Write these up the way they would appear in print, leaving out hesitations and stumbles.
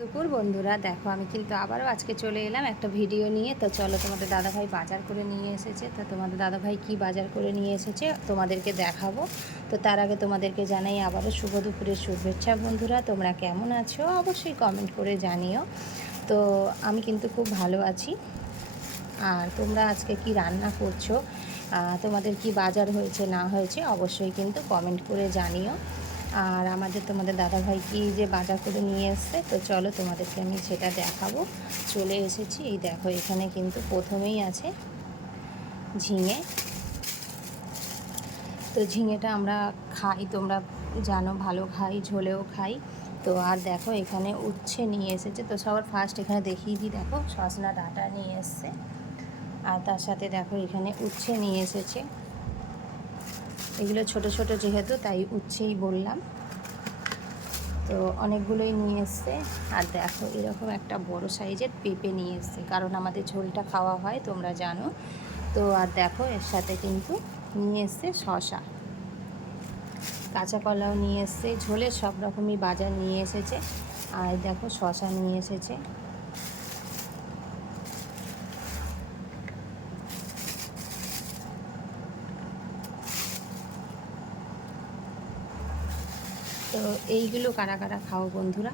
দুপুর বন্ধুরা, দেখো আমি কিন্তু আবারও আজকে চলে এলাম একটা ভিডিও নিয়ে। তো চলো, তোমাদের দাদাভাই বাজার করে নিয়ে এসেছে। তো তোমাদের দাদাভাই কি বাজার করে নিয়ে এসেছে তোমাদেরকে দেখাবো। তো তার আগে তোমাদেরকে জানাই আবারও শুভ দুপুরের শুভেচ্ছা। বন্ধুরা, তোমরা কেমন আছো অবশ্যই কমেন্ট করে জানিও। তো আমি কিন্তু খুব ভালো আছি। আর তোমরা আজকে কি রান্না করছো, তোমাদের কি বাজার হয়েছে না হয়েছে অবশ্যই কিন্তু কমেন্ট করে জানিও। আর তোমাদের দাদাভাই কি যে বাজার করে নিয়ে এসছে, তো চলো তোমাদেরকে আমি সেটা দেখাবো। চলে এসেছি, এই দেখো এখানে কিন্তু প্রথমেই আছে ঝিঙে। তো ঝিঙেটা আমরা খাই, তোমরা জানো, ভালো খাই, ঝোলেও খাই। তো আর দেখো এখানে উচ্ছে নিয়ে এসেছে। তো সবার ফার্স্ট এখানে দেখিয়ে দিই, দেখো সজনা ডাঁটা নিয়ে এসছে। আর তার সাথে দেখো এখানে উচ্ছে নিয়ে এসেছে। এগুলো ছোট ছোট যেহেতু তাই উচ্ছেই বললাম। তো অনেকগুলোই নিয়ে এসছে। আর দেখো এরকম একটা বড় সাইজের পেঁপে নিয়ে এসছে, কারণ আমাদের ঝোলটা খাওয়া হয় তোমরা জানো। তো আর দেখো এর সাথে কিন্তু নিয়ে এসছে শশা, কাঁচা কলাও নিয়ে এসছে। ঝোলের সব রকমই বাজার নিয়ে এসেছে। আর দেখো শশা নিয়ে এসেছে। তো এইগুলো কারা কারা খাও বন্ধুরা?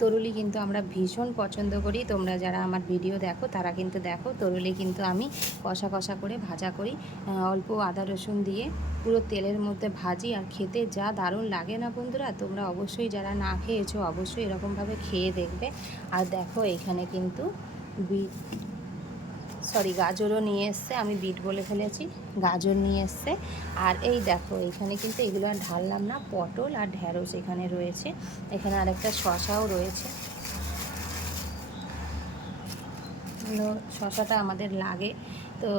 তরুলি কিন্তু আমরা ভীষণ পছন্দ করি। তোমরা যারা আমার ভিডিও দেখো তারা কিন্তু দেখো, তরুলি কিন্তু আমি কষা কষা করে ভাজা করি, অল্প আদা রসুন দিয়ে পুরো তেলের মধ্যে ভাজি। আর খেতে যা দারুণ লাগে না বন্ধুরা, তোমরা অবশ্যই যারা না খেয়েছো অবশ্যই এরকমভাবে খেয়ে দেখবে। আর দেখো এখানে কিন্তু বিট, গাজরও নিয়ে এসছে, আমি বিট বলে ফেলেছি, গাজর নিয়ে এসছে। আর এই দেখো এখানে কিন্তু এগুলো আর ঢাললাম না, পটল আর ঢ্যাঁড়স এখানে রয়েছে। এখানে আরেকটা শশাও রয়েছে। শশাটা আমাদের লাগে। তো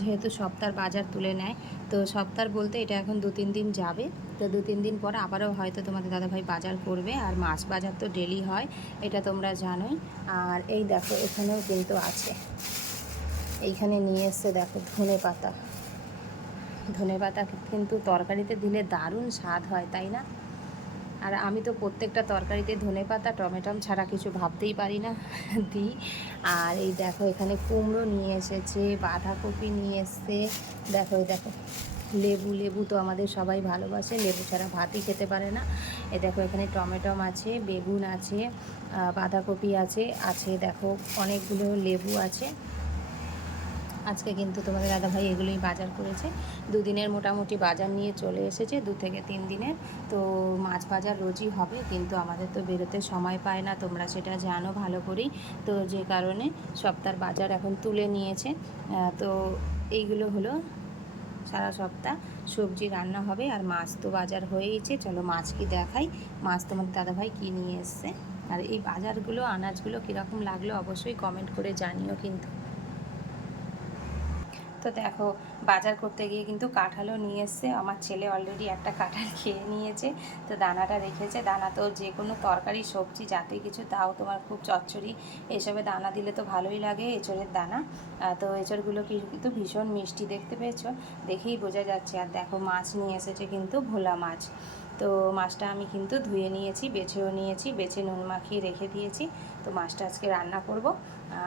যেহেতু সপ্তাহ বাজার তুলে নেয়, তো সপ্তাহ বলতে এটা এখন 2-3 দিন যাবে। তো 2-3 দিন পর আবারও হয়তো তোমাদের দাদাভাই বাজার করবে। আর মাছ বাজার তো ডেলি হয়, এটা তোমরা জানোই। আর এই দেখো এখানেও কিন্তু আছে, এইখানে নিয়ে এসছে দেখো ধনে পাতা। ধনে পাতা কিন্তু তরকারিতে দিলে দারুণ স্বাদ হয়, তাই না? আর আমি তো প্রত্যেকটা তরকারিতে ধনে পাতা টমেটো ছাড়া কিছু ভাবতেই পারি না, দিই। আর এই দেখো এখানে কুমড়ো নিয়ে এসেছে, বাঁধাকপি নিয়ে এসছে। দেখো এই দেখো লেবু, লেবু তো আমাদের সবাই ভালোবাসে, লেবু ছাড়া ভাতই খেতে পারে না। এ দেখো এখানে টমেটো আছে, বেগুন আছে, বাঁধাকপি আছে, দেখো অনেকগুলো লেবু আছে। আজকে কিন্তু তোমাদের দাদাভাই এগুলোই বাজার করেছে। 2 দিনের মোটামুটি বাজার নিয়ে চলে এসেছে, 2 থেকে 3 দিনের। তো মাছ বাজার রোজই হবে, কিন্তু আমাদের তো বেরোতে সময় পায় না, তোমরা সেটা জানো ভালো করেই। তো যে কারণে সপ্তাহের বাজার এখন তুলে নিয়েছে। তো এইগুলো হলো সারা সপ্তাহ সবজি রান্না হবে। আর মাছ তো বাজার হয়েইছে, চলো মাছ কি দেখাই। মাছ তোমার দাদাভাই কী নিয়ে এসছে। আর এই বাজারগুলো আনাজগুলো কীরকম লাগলো অবশ্যই কমেন্ট করে জানিও কিন্তু। তো দেখো বাজার করতে গিয়ে কিন্তু কাঁঠালও নিয়ে এসছে। আমার ছেলে অলরেডি একটা কাঁঠাল খেয়ে নিয়েছে, তো দানাটা রেখেছে। দানা তো যে কোনো তরকারি সবজি যাতে কিছু তাও তোমার খুব চচ্চড়ি এসবে দানা দিলে তো ভালোই লাগে, এঁচড়ের দানা। তো এঁচড়গুলো কিন্তু ভীষণ মিষ্টি, দেখতে পেয়েছো, দেখেই বোঝা যাচ্ছে। আর দেখো মাছ নিয়ে এসেছে কিন্তু ভোলা মাছ। তো মাছটা আমি কিন্তু ধুয়ে নিয়েছি, বেছেও নিয়েছি, বেছে নুন মাখিয়ে রেখে দিয়েছি। তো মাছটা আজকে রান্না করব।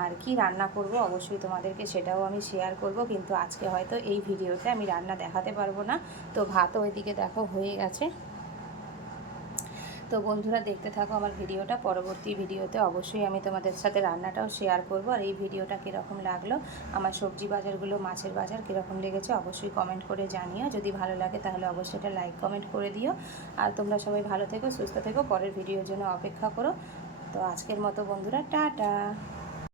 আর কি রান্না করব অবশ্যই তোমাদেরকে সেটাও আমি শেয়ার করব, কিন্তু আজকে হয়তো এই ভিডিওতে আমি রান্না দেখাতে পারবো না। তো ভাতও ওইদিকে দেখো হয়ে গেছে। তো বন্ধুরা দেখতে থাকো আমার ভিডিওটা, পরবর্তী ভিডিওতে অবশ্যই আমি তোমাদের সাথে রান্নাটাও শেয়ার করব। আর এই ভিডিওটা কীরকম লাগলো, আমার সবজি বাজারগুলো, মাছের বাজার কীরকম লেগেছে অবশ্যই কমেন্ট করে জানিও। যদি ভালো লাগে তাহলে অবশ্যই একটা লাইক কমেন্ট করে দিও। আর তোমরা সবাই ভালো থেকো, সুস্থ থেকো, পরের ভিডিওর জন্য অপেক্ষা করো। তো আজকের মতো বন্ধুরা টাটা।